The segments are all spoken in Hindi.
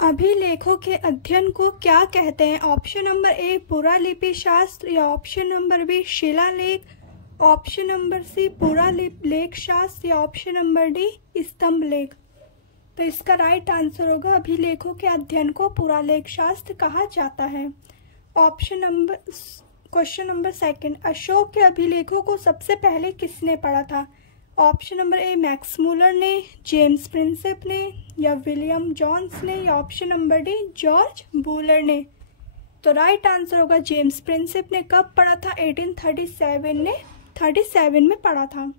अभिलेखों के अध्ययन को क्या कहते हैं? ऑप्शन नंबर ए पुरालिपि शास्त्र, या ऑप्शन नंबर बी शिलालेख, ऑप्शन नंबर सी पुरालेख शास्त्र, या ऑप्शन नंबर डी स्तंभ लेख। तो इसका राइट आंसर होगा अभिलेखों के अध्ययन को पुरालेख शास्त्र कहा जाता है। क्वेश्चन नंबर सेकंड, अशोक के अभिलेखों को सबसे पहले किसने पढ़ा था? ऑप्शन नंबर ए मैक्स मूलर ने, जेम्स प्रिंसेप ने, या विलियम जोन्स ने, या option number D George Wular ने। तो राइट आंसर होगा जेम्स प्रिंसेप ने। कब पढ़ा था? 1837 में पढ़ा था।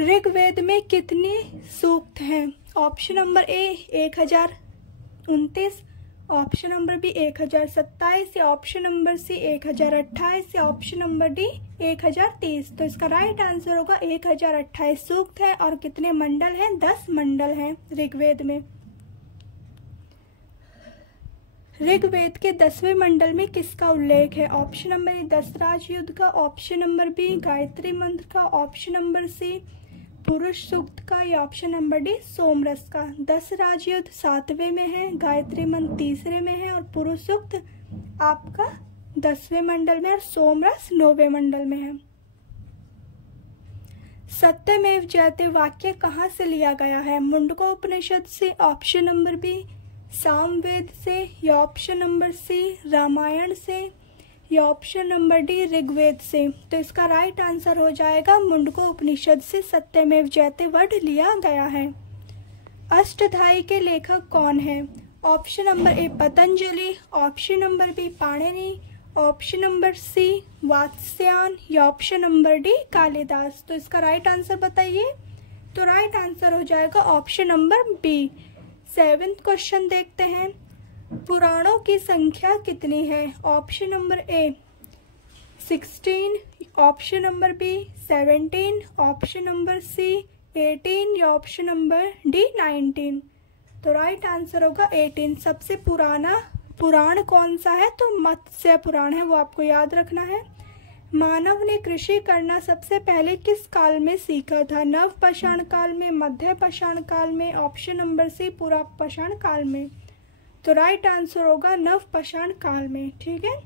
ऋग्वेद में कितने सूक्त हैं? Option number A 1029, option number B 1027, या ऑप्शन नंबर सी 1028, या ऑप्शन नंबर डी 1030। तो इसका राइट आंसर होगा 1028 सूक्त है। और कितने मंडल हैं? 10 मंडल हैं ऋग्वेद में। ऋग्वेद के 10वें मंडल में किसका उल्लेख है? ऑप्शन नंबर ए 10 राजयुद्ध का, ऑप्शन नंबर बी गायत्री मंत्र का, ऑप्शन नंबर सी पुरुष सूक्त का, या ऑप्शन नंबर डी सोमरस का। 10 राजयुद्ध 7वें में है, गायत्री मंत्र 3रे में है, और पुरुष सूक्त आपका 10वें मंडल में और सोमरस 9वें मंडल में है। सत्यमेव जयते वाक्य कहाँ से लिया गया है? मुंडकोपनिषद से, ऑप्शन नंबर बी सामवेद से, या ऑप्शन नंबर सी रामायण से, या ऑप्शन नंबर डी ऋग्वेद से। तो इसका राइट आंसर हो जाएगा मुंडकोपनिषद से सत्यमेव जयते वर्ड लिया गया है। अष्टधाई के लेखक कौन है? Option number A Patanjali, option number B Panini, option number C Vatsyayana, या ऑप्शन नंबर डी कालिदास। तो इसका राइट आंसर बताइए। तो राइट आंसर हो जाएगा option number B. 7th question देखते हैं। पुराणों की संख्या कितनी है? Option number A 16, option number B 17, option number C 18, या ऑप्शन नंबर डी 19। तो राइट आंसर होगा 18। सबसे पुराना पुराण कौन सा है? तो मत्स्य पुराण है, वो आपको याद रखना है। मानव ने कृषि करना सबसे पहले किस काल में सीखा था? नव पाषाण काल में, मध्य पाषाण काल में, ऑप्शन नंबर सी पूरा पाषाण काल में। तो राइट आंसर होगा नव पाषाण काल में। ठीक है।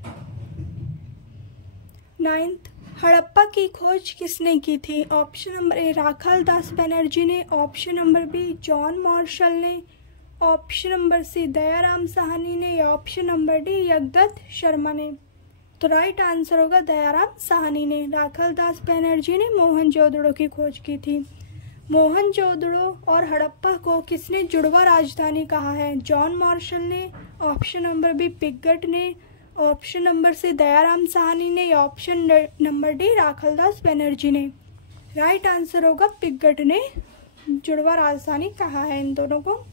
9th, हड़प्पा की खोज किसने की थी? Option number A Rakhal Das Banerjee ने, option number B John Marshall ने, option number C Dayaram Sahni ने, या option number D Jagdatt Sharma ने। तो राइट आंसर होगा दयाराम साहनी ने। राखाल दास बनर्जी ने मोहनजोदड़ो की खोज की थी। मोहनजोदड़ो और हड़प्पा को किसने जुड़वा राजधानी कहा है? जॉन मार्शल ने, ऑप्शन नंबर बी पिगट ने, option number C Dayaram Sahni ने, या option number D Rakhal Das Banerjee ने। राइट आंसर होगा पिगट ने जुड़वा राजधानी कहा है इन दोनों को।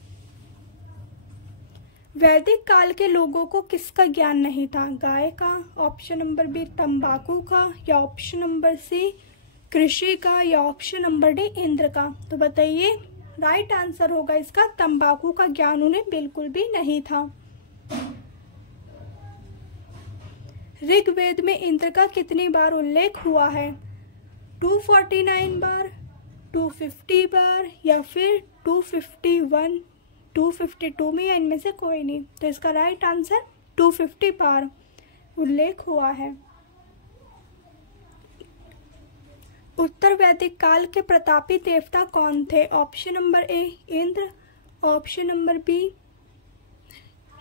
वैदिक काल के लोगों को किसका ज्ञान नहीं था? गाय का, ऑप्शन नंबर बी तंबाकू का, या ऑप्शन नंबर सी कृषि का, या ऑप्शन नंबर डी इंद्र का। तो बताइए। राइट आंसर होगा इसका तंबाकू का ज्ञान उन्हें बिल्कुल भी नहीं था। ऋग्वेद में इंद्र का कितनी बार उल्लेख हुआ है? 249 बार, 250 बार, या फिर 251, 252 में, या इनमें से कोई नहीं। तो इसका राइट आंसर 250 बार उल्लेख हुआ है। उत्तर वैदिक काल के प्रतापी देवता कौन थे? Option number A Indra, option number B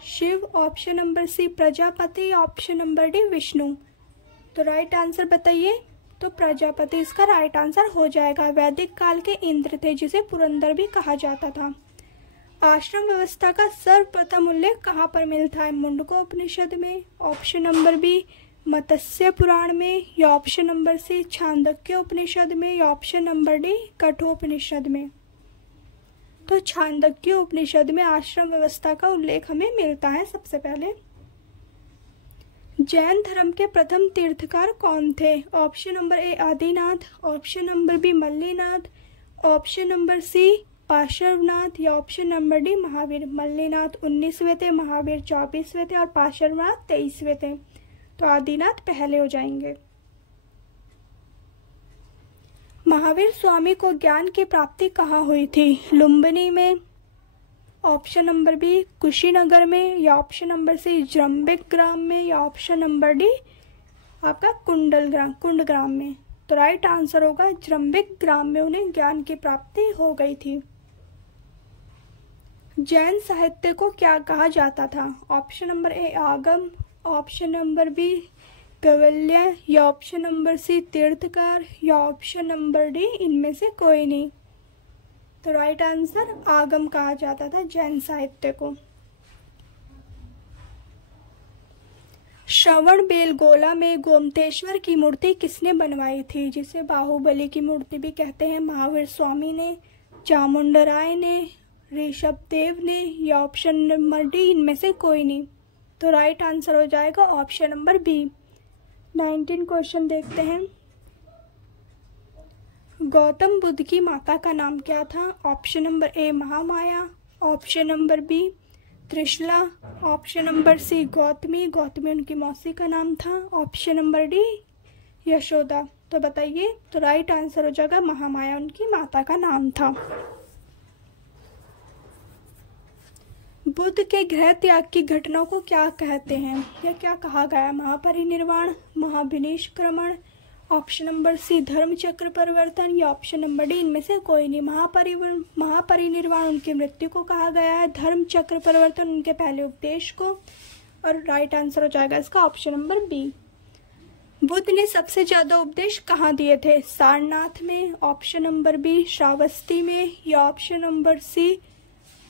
Shiva, option number C Prajapati, option number D Vishnu. तो राइट आंसर बताइए। तो प्रजापति इसका राइट आंसर हो जाएगा। वैदिक काल के इंद्र थे जिसे पुरंदर भी कहा जाता था। आश्रम व्यवस्था का सर्वप्रथम उल्लेख कहाँ पर मिलता है? मुंडकोपनिषद में, ऑप्शन नंबर बी मत्स्य पुराण में, या ऑप्शन नंबर सी छांदोग्य उपनिषद में, या ऑप्शन नंबर डी कठोपनिषद में। तो छांदोग्य उपनिषद में आश्रम व्यवस्था का उल्लेख हमें मिलता है सबसे पहले। जैन धर्म के प्रथम तीर्थकार कौन थे? Option number A Adinath, option number B Mallinath, option number C Parshvanath, या option number D Mahavir. Mallinath 19वें थे, महावीर 24वें थे, और पार्श्वनाथ 23वें थे। तो आदिनाथ पहले हो जाएंगे। महावीर स्वामी को ज्ञान की प्राप्ति कहाँ हुई थी? लुम्बिनी में, ऑप्शन नंबर बी कुशीनगर में, या ऑप्शन नंबर सी जम्बिक ग्राम में, या ऑप्शन नंबर डी आपका कुंड ग्राम में। तो राइट आंसर होगा जम्बिक ग्राम में उन्हें ज्ञान की प्राप्ति हो गई थी। जैन साहित्य को क्या कहा जाता था? ऑप्शन नंबर ए आगम, ऑप्शन नंबर बी कवल्य, या ऑप्शन नंबर सी तीर्थकार, या ऑप्शन नंबर डी इनमें से कोई नहीं। तो राइट आंसर आगम कहा जाता था जैन साहित्य को। श्रवण बेलगोला में गोमतेश्वर की मूर्ति किसने बनवाई थी, जिसे बाहुबली की मूर्ति भी कहते हैं? महावीर स्वामी ने, चामुंडराय ने, ऋषभ देव ने, या ऑप्शन नंबर डी इनमें से कोई नहीं। तो राइट आंसर हो जाएगा ऑप्शन नंबर बी। 19 क्वेश्चन देखते हैं। गौतम बुद्ध की माता का नाम क्या था? Option number A Mahamaya, option number B Trishala, option number C Gautami, Gautami उनकी मौसी का नाम था, ऑप्शन नंबर डी यशोदा। तो बताइए। तो राइट आंसर हो जाएगा महामाया उनकी माता का नाम था। बुद्ध के गृह त्याग की घटना को क्या कहते हैं या क्या कहा गया? महापरिनिर्वाण, महाविनिष्क्रमण, ऑप्शन नंबर सी धर्म चक्र परिवर्तन, या ऑप्शन नंबर डी इनमें से कोई नहीं। महापरिनिर्वाण उनकी मृत्यु को कहा गया है, धर्म चक्र परिवर्तन उनके पहले उपदेश को, और राइट आंसर हो जाएगा इसका ऑप्शन नंबर बी। बुद्ध ने सबसे ज्यादा उपदेश कहाँ दिए थे? सारनाथ में, ऑप्शन नंबर बी श्रावस्ती में, या ऑप्शन नंबर सी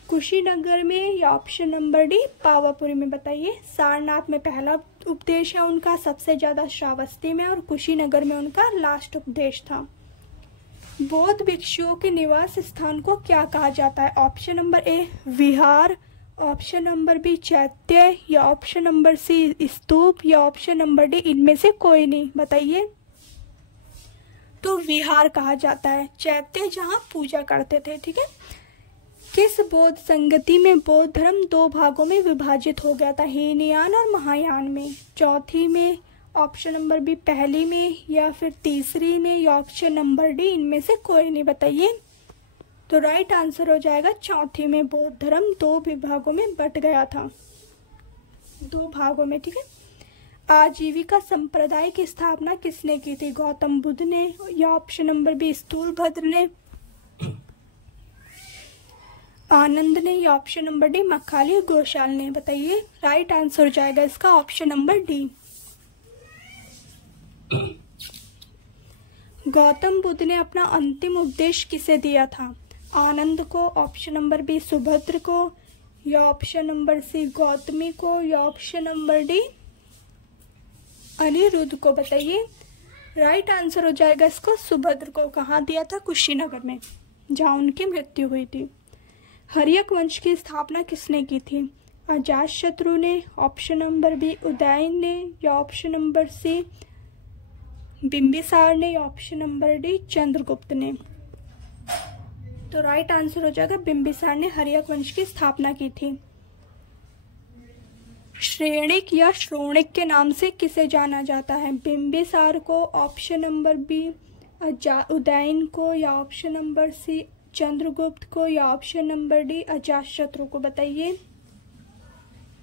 कुशीनगर में, या ऑप्शन नंबर डी पावापुरी में। बताइए। सारनाथ में पहला उपदेश है उनका, सबसे ज्यादा श्रावस्ती में, और कुशीनगर में उनका लास्ट उपदेश था। बौद्ध भिक्षुओं के निवास स्थान को क्या कहा जाता है? Option number A vihara, option number B chaitya, या ऑप्शन नंबर सी स्तूप, या ऑप्शन नंबर डी इनमें से कोई नहीं। बताइए। तो विहार कहा जाता है, चैत्य जहाँ पूजा करते थे। ठीक है। किस बौद्ध संगति में बौद्ध धर्म 2 भागों में विभाजित हो गया था? हीनयान और महायान में। चौथी में, ऑप्शन नंबर बी पहली में, या फिर तीसरी में, या ऑप्शन नंबर डी इनमें से कोई नहीं। बताइए। तो राइट आंसर हो जाएगा चौथी में बौद्ध धर्म 2 विभागों में बट गया था, 2 भागों में। ठीक है। आजीविका संप्रदाय की स्थापना किसने की थी? गौतम बुद्ध ने, या ऑप्शन नंबर बी स्थूलभद्र ने, आनंद ने, या ऑप्शन नंबर डी मखाली घोषाल ने। बताइए। राइट आंसर हो जाएगा इसका option number D. Gautam Buddha ने अपना अंतिम उपदेश किसे दिया था? आनंद को, ऑप्शन नंबर बी सुभद्र को, या ऑप्शन नंबर सी गौतमी को, या ऑप्शन नंबर डी अनिरुद्ध को। बताइए। राइट आंसर हो जाएगा इसको सुभद्र को। कहाँ दिया था? कुशीनगर में, जहाँ उनकी मृत्यु हुई थी। हर्यक वंश की स्थापना किसने की थी? अजातशत्रु ने, ऑप्शन नंबर बी उदयन ने, या ऑप्शन नंबर सी बिंबिसार ने, या ऑप्शन नंबर डी चंद्रगुप्त ने। तो राइट आंसर हो जाएगा बिंबिसार ने हर्यक वंश की स्थापना की थी। श्रेणिक या श्रोणिक के नाम से किसे जाना जाता है? बिंबिसार को, ऑप्शन नंबर बी उदयन को, या ऑप्शन नंबर सी चंद्रगुप्त को, या ऑप्शन नंबर डी अजातशत्रु को। बताइए।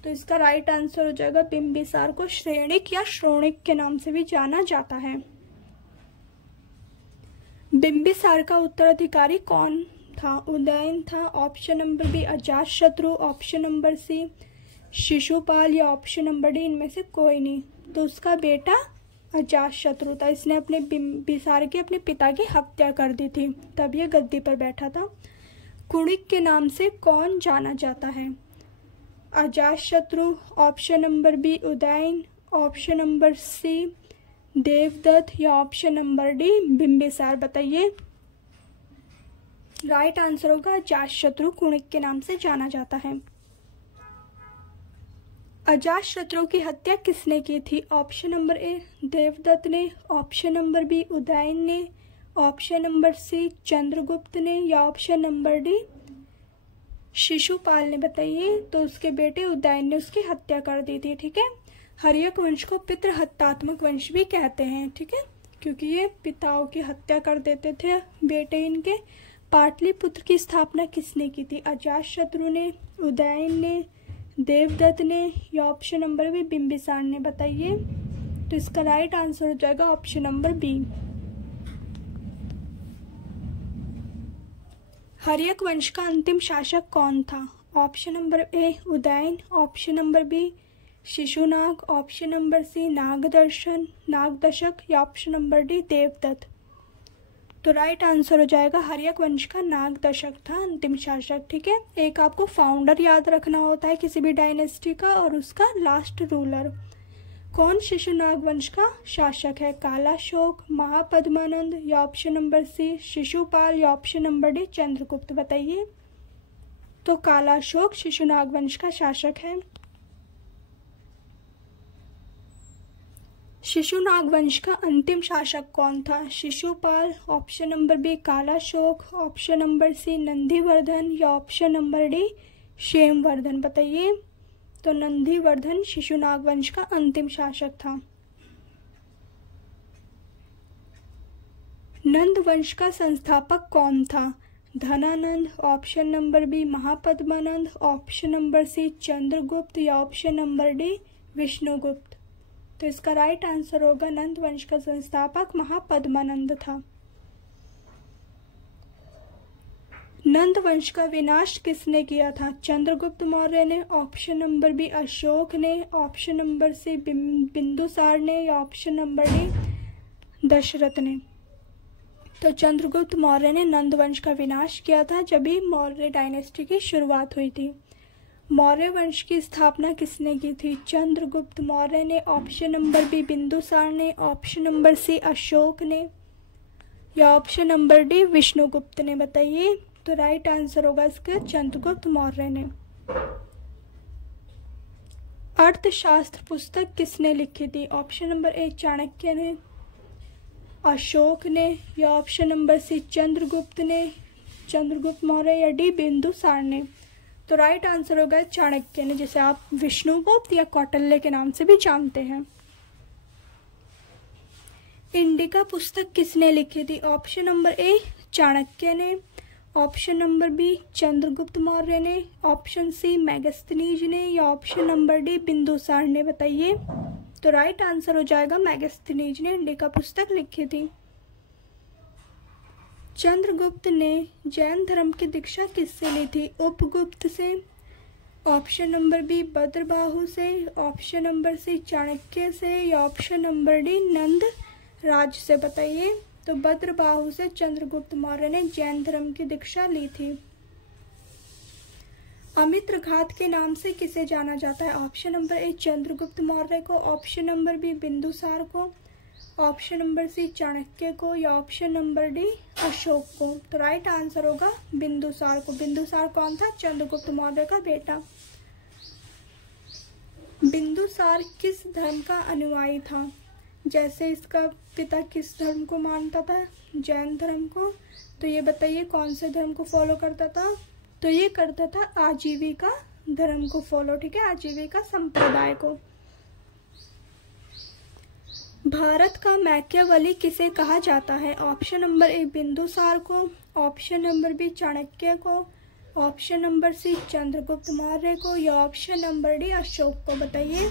तो इसका राइट आंसर हो जाएगा बिंबिसार को श्रेणिक या श्रोणिक के नाम से भी जाना जाता है। बिंबिसार का उत्तराधिकारी कौन था? उदयन था, option number B Ajatashatru, option number C Shishupal, या ऑप्शन नंबर डी इनमें से कोई नहीं। तो उसका बेटा अजातशत्रु था। इसने अपने बिंबिसार के अपने पिता की हत्या कर दी थी, तब ये गद्दी पर बैठा था। कुणिक के नाम से कौन जाना जाता है? Ajatashatru, option number B Udayan, option number C Devadatta, या ऑप्शन नंबर डी बिंबिसार। बताइए। राइट आंसर होगा अजातशत्रु कुणिक के नाम से जाना जाता है। अजातशत्रु की हत्या किसने की थी? ऑप्शन नंबर ए देवदत्त ने, ऑप्शन नंबर बी उदयन ने, ऑप्शन नंबर सी चंद्रगुप्त ने, या ऑप्शन नंबर डी शिशुपाल ने। बताइए। तो उसके बेटे उदयन ने उसकी हत्या कर दी थी। ठीक है। हर्यक वंश को पितृहत्यात्मक वंश भी कहते हैं। ठीक है। क्योंकि ये पिताओं की हत्या कर देते थे बेटे इनके, पाटलिपुत्र की स्थापना किसने की थी? अजातशत्रु ने, उदयन ने, देवदत्त ने या ऑप्शन नंबर बी बिंबिसार ने? बताइए। तो इसका राइट आंसर हो जाएगा ऑप्शन नंबर बी। हर्यक वंश का अंतिम शासक कौन था? Option number A Udayan, option number B Shishunag, option number C Nagadashak या ऑप्शन नंबर डी देवदत्त। तो राइट आंसर हो जाएगा हर्यक वंश का नागदशक था अंतिम शासक। ठीक है, एक आपको फाउंडर याद रखना होता है किसी भी डायनेस्टी का और उसका लास्ट रूलर। कौन शिशुनाग वंश का शासक है? कालाशोक, महापद्मानंद या ऑप्शन नंबर सी शिशुपाल या ऑप्शन नंबर डी चंद्रगुप्त? बताइए। तो कालाशोक शिशुनाग वंश का शासक है। शिशुनाग वंश का अंतिम शासक कौन था? Shishupal, option number B Kalashok, option number C Nandivardhan या ऑप्शन नंबर डी क्षेमवर्धन? बताइए। तो नंदीवर्धन शिशुनाग वंश का अंतिम शासक था। नंद वंश का संस्थापक कौन था? Dhanananda, option number B Mahapadmananda, option number C Chandragupta या ऑप्शन नंबर डी विष्णुगुप्त? तो इसका राइट आंसर होगा नंद वंश का संस्थापक महापद्मानंद था। नंद वंश का विनाश किसने किया था? चंद्रगुप्त मौर्य ने, ऑप्शन नंबर बी अशोक ने, ऑप्शन नंबर सी बिंदुसार ने या ऑप्शन नंबर डी दशरथ ने? तो चंद्रगुप्त मौर्य ने नंद वंश का विनाश किया था जब भी मौर्य डायनेस्टी की शुरुआत हुई थी। मौर्य वंश की स्थापना किसने की थी? चंद्रगुप्त मौर्य ने, ऑप्शन नंबर बी बिंदुसार ने, ऑप्शन नंबर सी अशोक ने या ऑप्शन नंबर डी विष्णुगुप्त ने? बताइए। तो राइट आंसर होगा इसका चंद्रगुप्त मौर्य ने। अर्थशास्त्र पुस्तक किसने लिखी थी? ऑप्शन नंबर ए चाणक्य ने, अशोक ने या ऑप्शन नंबर सी चंद्रगुप्त ने, चंद्रगुप्त मौर्य या डी बिंदुसार ने? तो राइट आंसर होगा चाणक्य ने, जिसे आप विष्णुगुप्त या कौटिल्य के नाम से भी जानते हैं। इंडिका पुस्तक किसने लिखी थी? ऑप्शन नंबर ए चाणक्य ने, option number B Chandragupta Maurya ने, ऑप्शन सी मैगस्थनीज ने या ऑप्शन नंबर डी बिंदुसार ने? बताइए। तो राइट आंसर हो जाएगा मैगस्थनीज ने इंडिका पुस्तक लिखी थी। चंद्रगुप्त ने जैन धर्म की दीक्षा किससे ली थी? उपगुप्त से, ऑप्शन नंबर बी भद्रबाहु से, ऑप्शन नंबर सी चाणक्य से या ऑप्शन नंबर डी नंद राज से? बताइए। तो भद्रबाहु से चंद्रगुप्त मौर्य ने जैन धर्म की दीक्षा ली थी। अमित्रघात के नाम से किसे जाना जाता है? ऑप्शन नंबर ए चंद्रगुप्त मौर्य को, ऑप्शन नंबर बी बिंदुसार को, ऑप्शन नंबर सी चाणक्य को या ऑप्शन नंबर डी अशोक को? तो राइट आंसर होगा बिंदुसार को। बिंदुसार कौन था? चंद्रगुप्त मौर्य का बेटा। बिंदुसार किस धर्म का अनुयायी था? जैसे इसका पिता किस धर्म को मानता था? जैन धर्म को। तो ये बताइए कौन से धर्म को फॉलो करता था? तो ये करता था आजीविका धर्म को फॉलो। ठीक है, आजीविका संप्रदाय को। भारत का मैकियावेली किसे कहा जाता है? ऑप्शन नंबर ए बिंदुसार को, ऑप्शन नंबर बी चाणक्य को, option number C Chandragupta Maurya को या ऑप्शन नंबर डी अशोक को? बताइए।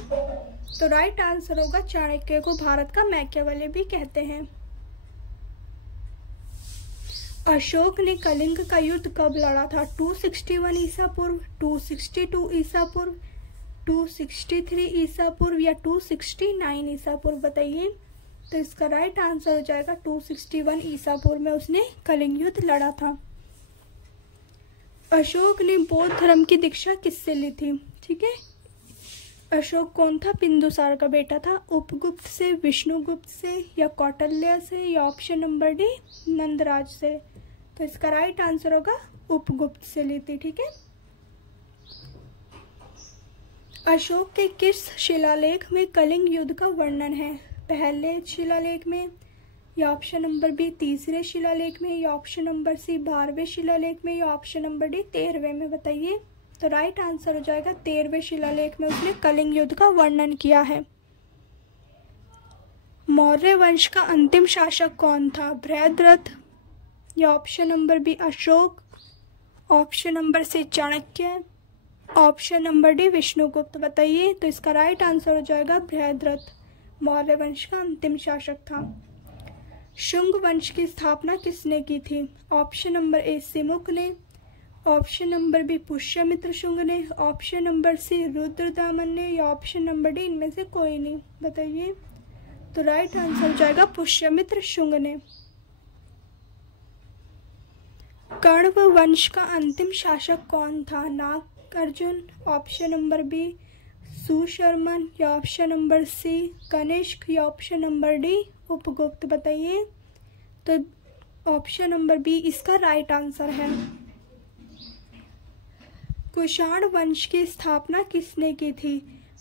तो राइट आंसर होगा चाणक्य को भारत का मैकियावेली भी कहते हैं। अशोक ने कलिंग का युद्ध कब लड़ा था? 261 ईसा पूर्व, 262 ईसा पूर्व, 263 ईसा पूर्व या 269 ईसा पूर्व? बताइए। तो इसका राइट आंसर हो जाएगा 261 ईसा पूर्व में उसने कलिंग युद्ध लड़ा था। अशोक ने बौद्ध धर्म की दीक्षा किससे ली थी? ठीक है, अशोक कौन था? बिंदुसार का बेटा था। उपगुप्त से, विष्णुगुप्त से या कौटिल्य से या ऑप्शन नंबर डी नंदराज से? तो इसका राइट आंसर होगा उपगुप्त से ली थी। ठीक है, अशोक के किस शिलालेख में कलिंग युद्ध का वर्णन है? पहले शिलालेख में या ऑप्शन नंबर बी तीसरे शिलालेख में या ऑप्शन नंबर सी 12वें शिलालेख में या ऑप्शन नंबर डी 13वें में? बताइए। तो राइट आंसर हो जाएगा 13वें शिलालेख में उसने कलिंग युद्ध का वर्णन किया है। मौर्य वंश का अंतिम शासक कौन था? बृहद्रथ या option number B Ashoka, option number C Chanakya, option number D Vishnugupta. बताइए। तो इसका राइट आंसर हो जाएगा बृहद्रथ। मौर्य वंश का अंतिम शासक था। शुंग वंश की स्थापना किसने की थी? ऑप्शन नंबर ए सिमुक ने, option number B Pushyamitra Shunga ने, ऑप्शन नंबर सी रुद्रदामन ने, या ऑप्शन नंबर डी इनमें से कोई नहीं। बताइए। तो राइट आंसर हो जाएगा पुष्यमित्र शुंग ने। कण्व वंश का अंतिम शासक कौन था? Nagarjuna, option number B Susharman, या ऑप्शन नंबर सी कनिष्क, या ऑप्शन नंबर डी उपगुप्त। बताइए। तो ऑप्शन नंबर बी इसका राइट आंसर है। कुषाण वंश की स्थापना किसने की थी?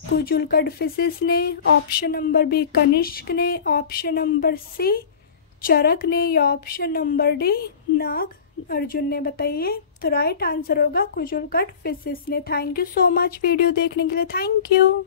कुजुल कडफिसिस ने, ऑप्शन नंबर बी कनिष्क ने, ऑप्शन नंबर सी चरक ने, या ऑप्शन नंबर डी नागार्जुन ने। बताइए। तो राइट आंसर होगा कुजुल कडफिसिस ने। Thank you so much video देखने के लिए। Thank you.